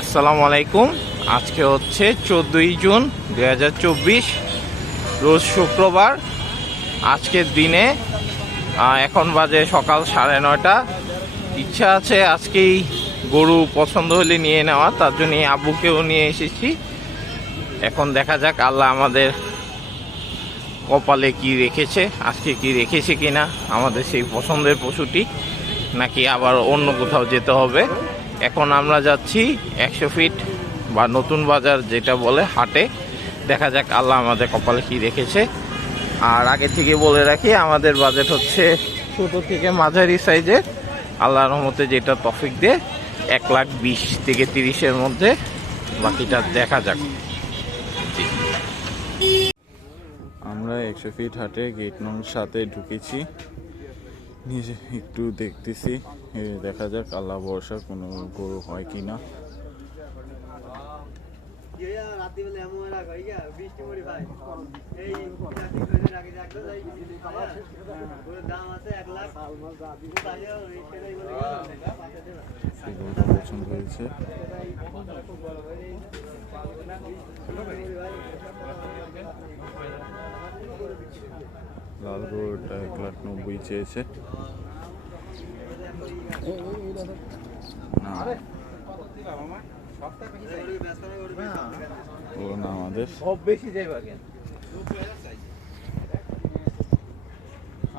আসসালামু আলাইকুম আজকে হচ্ছে চোদ্দোই জুন দুই হাজার চব্বিশ, রোজ শুক্রবার। আজকের দিনে এখন বাজে সকাল সাড়ে নয়টা। ইচ্ছা আছে আজকেই গরু পছন্দ হলে নিয়ে নেওয়া, তার জন্য এই আব্বুকেও নিয়ে এসেছি। এখন দেখা যাক আল্লাহ আমাদের কপালে কি রেখেছে, আজকে কি রেখেছে কিনা, আমাদের সেই পছন্দের পশুটি, নাকি আবার অন্য কোথাও যেতে হবে। এখন আমরা যাচ্ছি একশো ফিট বা নতুন বাজার যেটা বলে হাটে। দেখা যাক আল্লাহ আমাদের কপালে কি রেখেছে। আর আগে থেকে বলে রাখি, আমাদের বাজেট হচ্ছে ছোটো থেকে মাঝারি সাইজের আল্লাহর রহমতে যেটা তফিক দিয়ে এক লাখ বিশ থেকে তিরিশের মধ্যে। বাকিটা দেখা যাক। আমরা একশো ফিট হাটে গেট নং সাথে ঢুকেছি। নিজে একটু দেখতেছি। দেখা যাক আল্লাহ ভরসা কোনো গরু হয় কি না। পছন্দ হয়েছে। লাল গরুটা এক লাখ নব্বই চেয়েছে। না। আমাদের। সব বেশি যাইবা কেন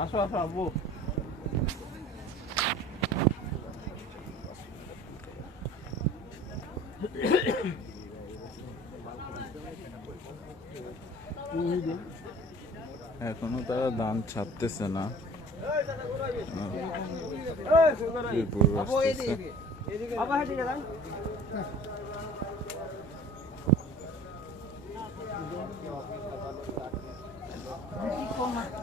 আসো আসো আব্বু। এখনও তারা দান ছাড়তেছে না। Thank গরু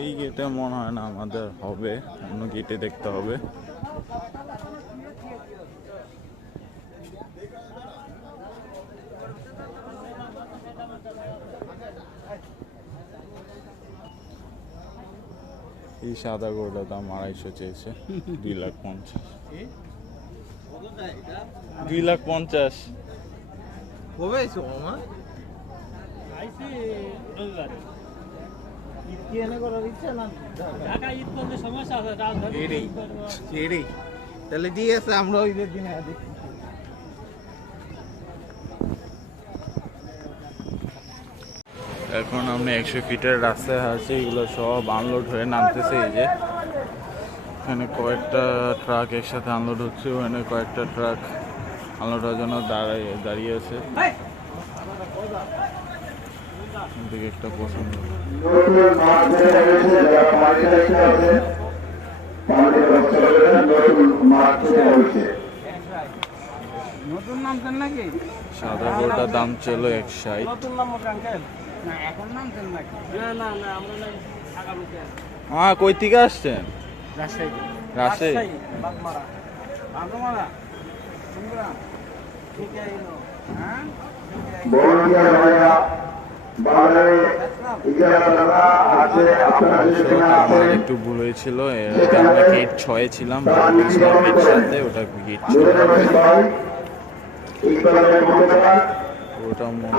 এই গেটে মনে হয় না আমাদের হবে অন্য গেটে দেখতে হবে। এই সাদা গরুটার দাম আড়াইশো চেয়েছে দুই লাখ পঞ্চাশ। দুই লাখ পঞ্চাশ। কবে এসো মামা? এটাই এটাই তাহলে ঠিক আছে আমরা ঈদের দিনে দেখি। এখন আমরা একশো ফিটের রাস্তায় আছি এগুলো সব আনলোড হয়ে নামতেছে এই যে। এখানে কয়েকটা ট্রাক একসাথে আনলোড হচ্ছে ওখানে কয়েকটা ট্রাক আনলোড হওয়ার জন্য দাঁড়িয়ে দাঁড়িয়ে আছে। একটা পছন্দ নতুন নামছেন নাকি? সাদা গরুটার দাম ছিল এক ষাট। নতুন নাম আঙ্কেল। না এখন নামছেন নাকি? না না না আমরা নাই আগামীতে। হ্যাঁ কই থেকে আসছেন? রাজশাহী। রাজশাহী? বাগমারা। বাগমারা সুন্দরা ঠিক আছে হ্যাঁ আমার একটু ভুল হয়েছিল আমরা গেট ছয়ে ছিলাম সাথে ওটা গেট ওটা মনে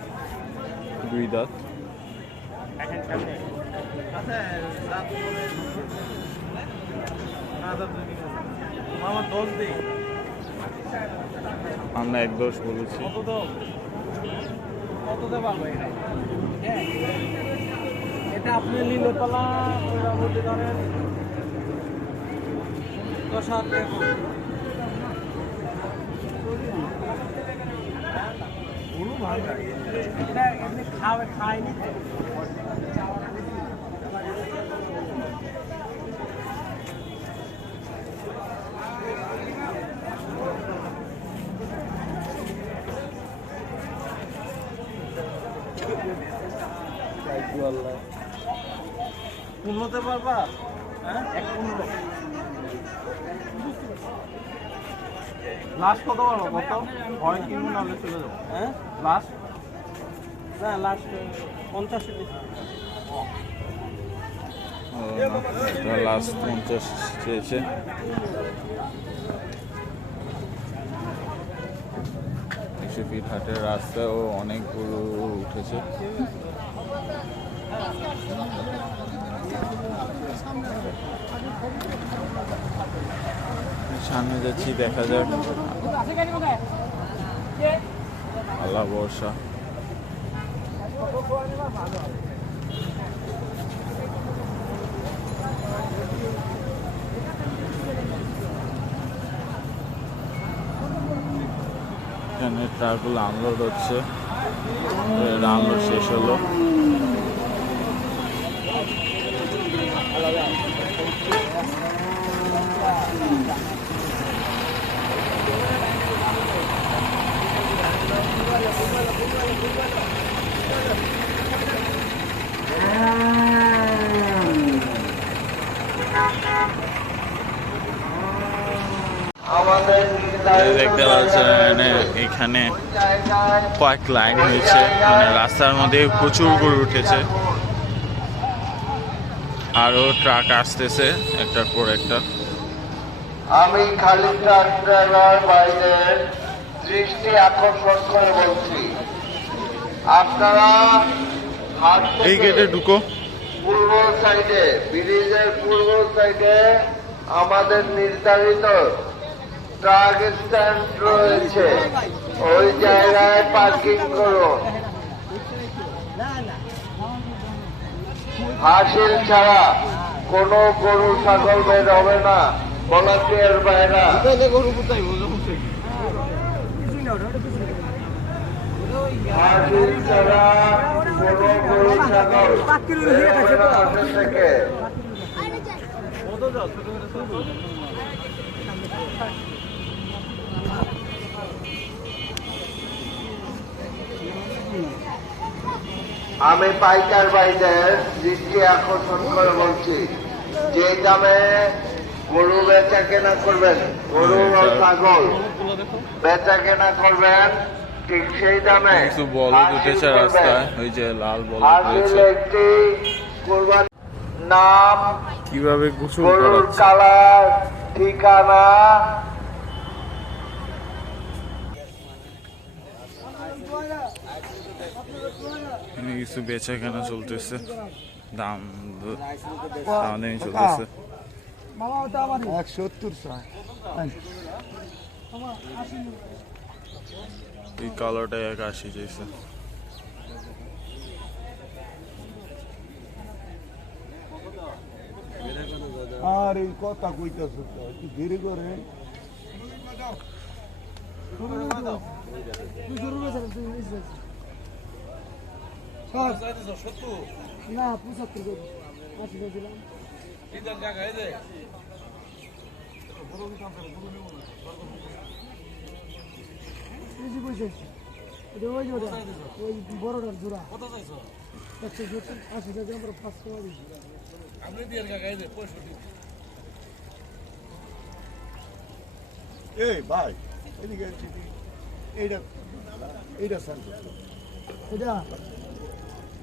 দুই দাঁত। আমরা এক দোষ বলেছি। এটা আপনি নিলে পালা দশ হাজার টাকা গরু ভালো লাগে এটা এমনি খাবে খায়নি তো। পনেরোতে পারবা? হ্যাঁ? এক পনেরো। লাস্ট কত পারব কত? হয় কিনবো নাহলে চলে যাব। হ্যাঁ? লাস্ট না লাস্ট পঞ্চাশ লাস্ট পঞ্চাশ চেয়েছে। একশো ফিট হাটের রাস্তায়ও অনেক গরু উঠেছে। সামনে যাচ্ছি দেখা যাক। আল্লাহ বর্ষা এখানে ট্রাকগুলো আনলোড হচ্ছে। আনলোড শেষ হলো। এখানে কয়েক লাইন হয়েছে। মানে রাস্তার মধ্যে প্রচুর গরু উঠেছে। আরও ট্রাক আসতেছে একটার পর একটা। আমি খালি ট্রাক ড্রাইভার বাইরের দৃষ্টি আকর্ষণ করে বলছি। আপনারা এই গেটে ঢুকো। পূর্ব সাইডে ব্রিজের পূর্ব সাইডে আমাদের নির্ধারিত ট্রাক স্ট্যান্ড রয়েছে। ওই জায়গায় পার্কিং করুন হাসিল ছাড়া কোনো গরু, ছাগল বের হবে না ভলান্টিয়ার বাইরা হাসিল ছাড়া আমি পাইকার ভাইদের দৃষ্টি আকর্ষণ করে বলছি যে দামে গরু বেচা কেনা করবেন গরু ও ছাগল বেচা কেনা করবেন ঠিক সেই দামে কিছু বল উঠেছে হাসিল রাস্তায় ওই যে লাল বল একটি কোরবান নাম কীভাবে গোসল গরুর কালার ঠিকানা এখানে কিছু বেচা কেনা চলতেছে। দাম দাম দামি চলতেছে। এক সত্তর এই কালোটা এক আশি চাইছে। আর এই কথা কইতেছ একটু দেরি করে। না পঁচাত্তর করে আশি যে ওই বড়টার জোড়া। একশো সত্তর আশি টাকা আমরা পাঁচশো টাকা দিচ্ছি এই ভাই এদিকে এদিকে। এইটা এইটা স্যার। এটা টাকা এটা দিবেন ষাট দিন এটা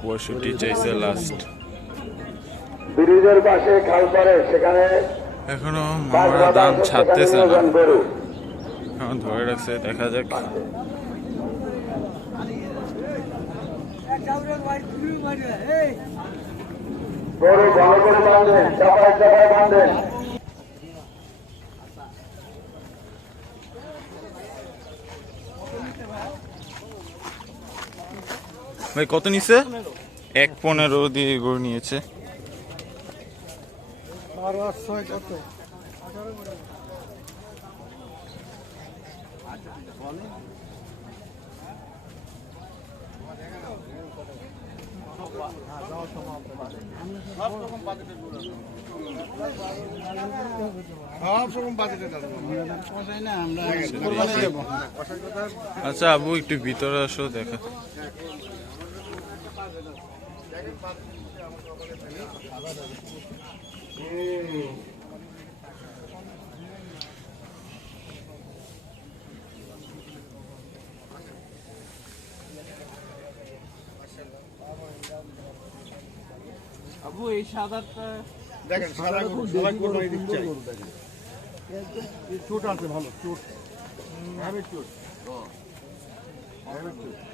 পঁয়ষট্টি চাইছে লাস্ট ব্রিজের পাশে খাল পারে সেখানে এখনও মামারা দাম ছাড়তেছে না। এখন ধরে রাখছে দেখা যাক। গরু ভালো করে বাঁধেন চাপায় চাপায় বাঁধেন। ভাই কত নিছে? এক পনেরো দিয়ে গরু নিয়েছে। আচ্ছা আবু একটু ভিতরে আসো দেখা। আবু এই সাদাটা দেখেন সারা গরু সারা কোরবানি দিচ্ছে চোট আছে ভালো চোট। হ্যাবিট চোট। হ্যাবিট চোট।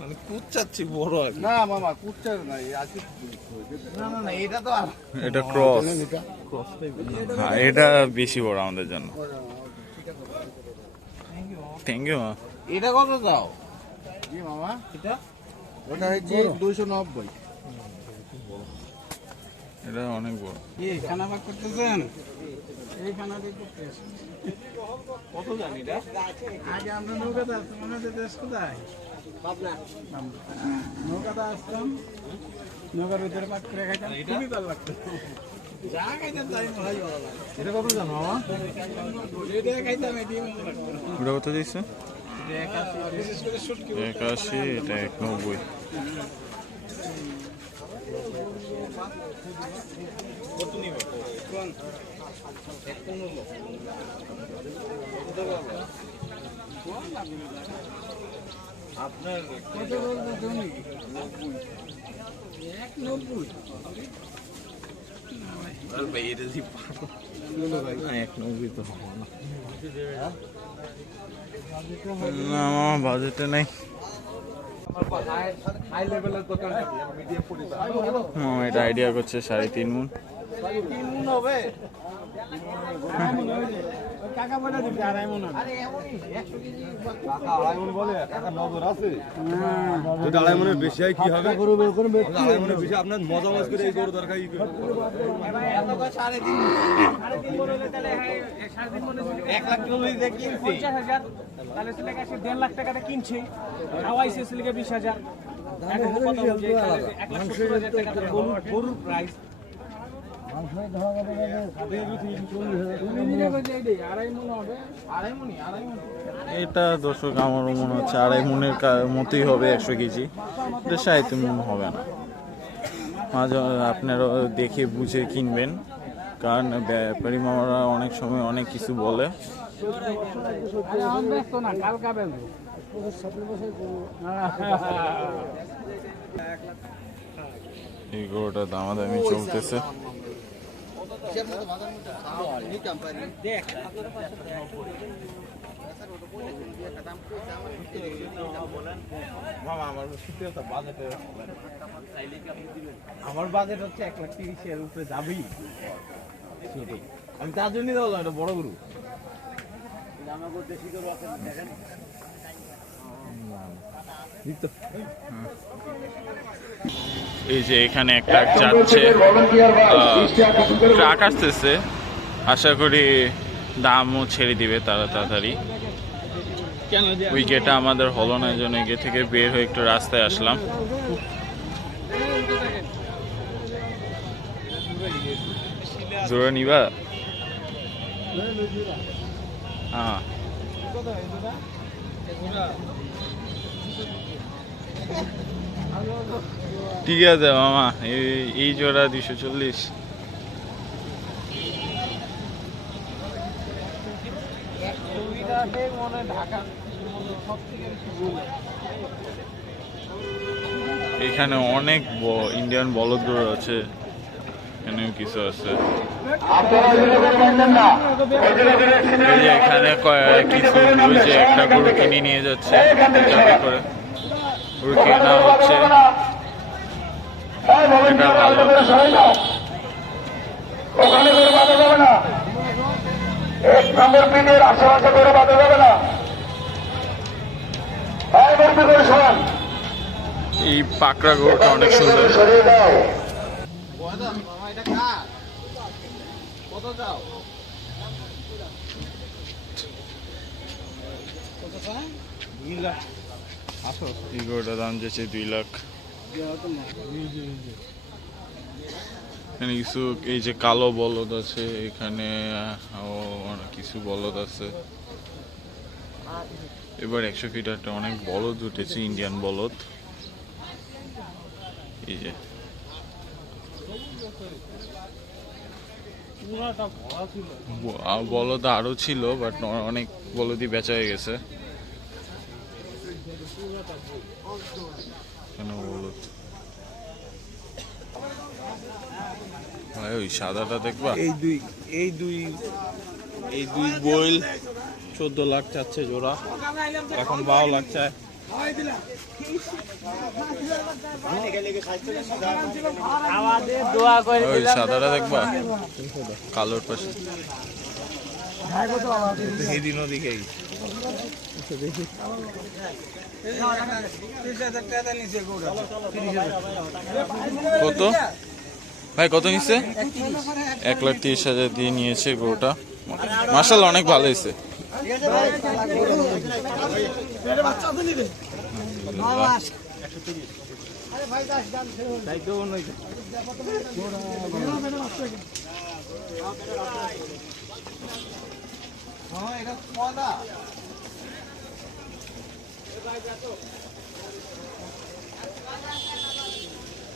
মানে কুচ চাচ্ছি বড় আর না মামা আজকে না না না এটা তো এটা ক্রস হ্যাঁ এটা বেশি বড় আমাদের জন্য। থ্যাংক ইউ এটা কত দাও? মামা। এটা? ওটা হচ্ছে দুইশো নব্বই। এটা অনেক বড়। কি খানা ভাগ করতেছেন? কত জানি এটা? আগে আমরা নৌকাতে আসতাম আমাদের দেশ কোথায়? নৌকাতে আসতাম নৌকার ভিতরে পাক করে খাইতাম খুবই ভালো লাগতো। এটা কত জানো এটা মনে কত দিচ্ছে একাশি এটা এক নব্বই। আপনার কত বলতো তুমি এক নব্বই ভাই এটা যদি পারো এক নব্বই তো হবে না। না আমার বাজেটে নাই। এটা আইডিয়া করছে সাড়ে তিন মুন তিন গুণ হবে? আড়াই মনে আড়াই বলে টাকা নজর আছে যদি আড়াই বেশি হয় কি হবে? আড়াই মনে বেশি আপনার মজা মজ করে এই গরু দরকার এক লাখ পঞ্চাশ হাজার তাহলে ছেলেকে এসে দেড় লাখ টাকাটা কিনছে। খাওয়াইছে ছেলেকে বিশ হাজার। গরুর প্রাইস আড়াই মনে হবে আড়াই মনি আড়াই মনি এটা দর্শক, আমারও মনে হচ্ছে আড়াই মনের মতোই হবে একশো কেজি। এটা সাড়ে তিন মন হবে না। মাঝে আপনারা দেখে বুঝে কিনবেন। কারণ ব্যাপারী মামারা অনেক সময় অনেক কিছু বলে। এই গরুটা দামাদামি চলতেছে। আমার বাজেটে আমার বাজেট হচ্ছে এক লাখ তিরিশের উপরে যাবেই। সেটাই। আমি তার জন্যই দেওয়া বড় গরু। এই যে এখানে একটা যাচ্ছে ট্রাক আসতেছে। আশা করি দামও ছেড়ে দিবে তারা তাড়াতাড়ি। ওই গেটটা আমাদের হলো না জন্য এই গেট থেকে বের হয়ে একটু রাস্তায় আসলাম। জোড়া নিবা? হ্যাঁ ঠিক আছে, মামা, এই জোড়া দুশো চল্লিশ। এখানে অনেক ইন্ডিয়ান বলদ আছে, এখানেও কিছু আছে এখানে কিছু একটা গরু কিনে নিয়ে যাচ্ছে গরু কেনা হচ্ছে। এই এটা ভালো। ওখানে বাঁধা যাবে না। এক নম্বর পিনের আশেপাশে করে বাঁধা যাবে না। এই করে সরান পাকড়া গরুটা অনেক সুন্দর। দাও। এই দাম যাচ্ছে দুই লাখ। এখানে কিছু, এই যে কালো বলদ আছে, এখানে অনেক কিছু বলদ আছে। এবার একশো ফিট অনেক বলদ উঠেছে ইন্ডিয়ান বলদ। এই যে। বলদ আরও ছিল বাট অনেক বলদই বেচা হয়ে গেছে। কেন ওই সাদাটা দেখবা? এই দুই এই দুই এই দুই বইল চোদ্দ লাখ চাচ্ছে জোড়া। এখন বারো লাখ চায়। ওই সাদাটা দেখবা? কালোর পাশে। সেদিনও দিকেই কত? ভাই কত নিচ্ছে? এক লাখ তিরিশ হাজার দিয়ে নিয়েছে গরুটা। মার্শাল অনেক ভালো হয়েছে।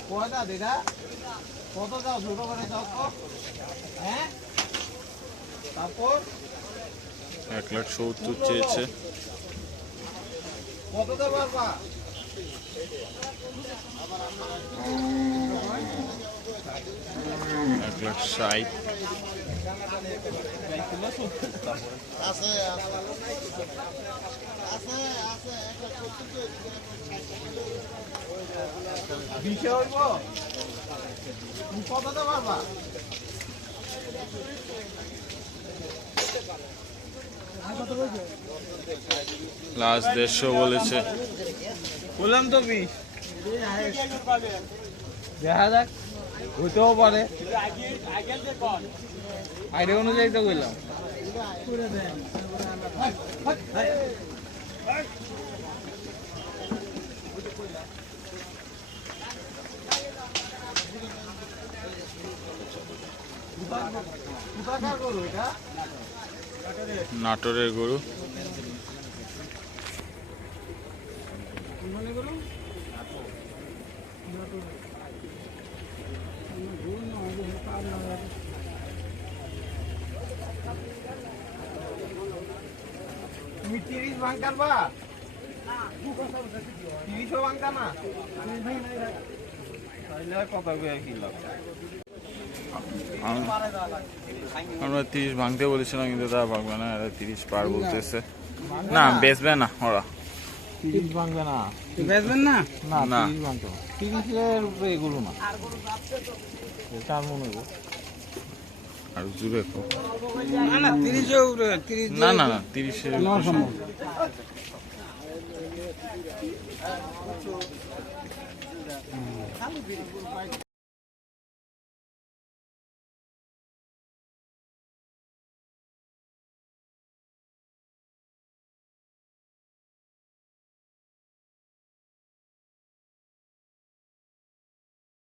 কয়টা দিদা? কত যাও ছোট করে যাও তো হ্যাঁ তারপর এক লাখ সত্তর চেয়েছে। কত দেবো পারবা এক লাখ ষাট বিশে হইব? তুমি কত পারবা? লাস্ট দেড়শো বলেছে। বললাম তো বিশ। দেখা যাক হইতেও পারে। আইডিয়া অনুযায়ী তো বললাম কোথাকার করো এটা নাটোরের গরু। তিরিশ ভাঙকার বা? তিরিশও ভাঙকা না? তাইলে আর আমরা তিরিশ ভাঙতে বলেছিলাম কিন্তু তারা ভাঙবে না এরা তিরিশ পার বলতেছে। না বেচবে না ওরা। তিরিশ ভাঙবে না। বেচবেন না? না না। তিরিশ ভাঙতে তিরিশের এগুলো না। চার মন আর জুড়ে। না না তিরিশ না না না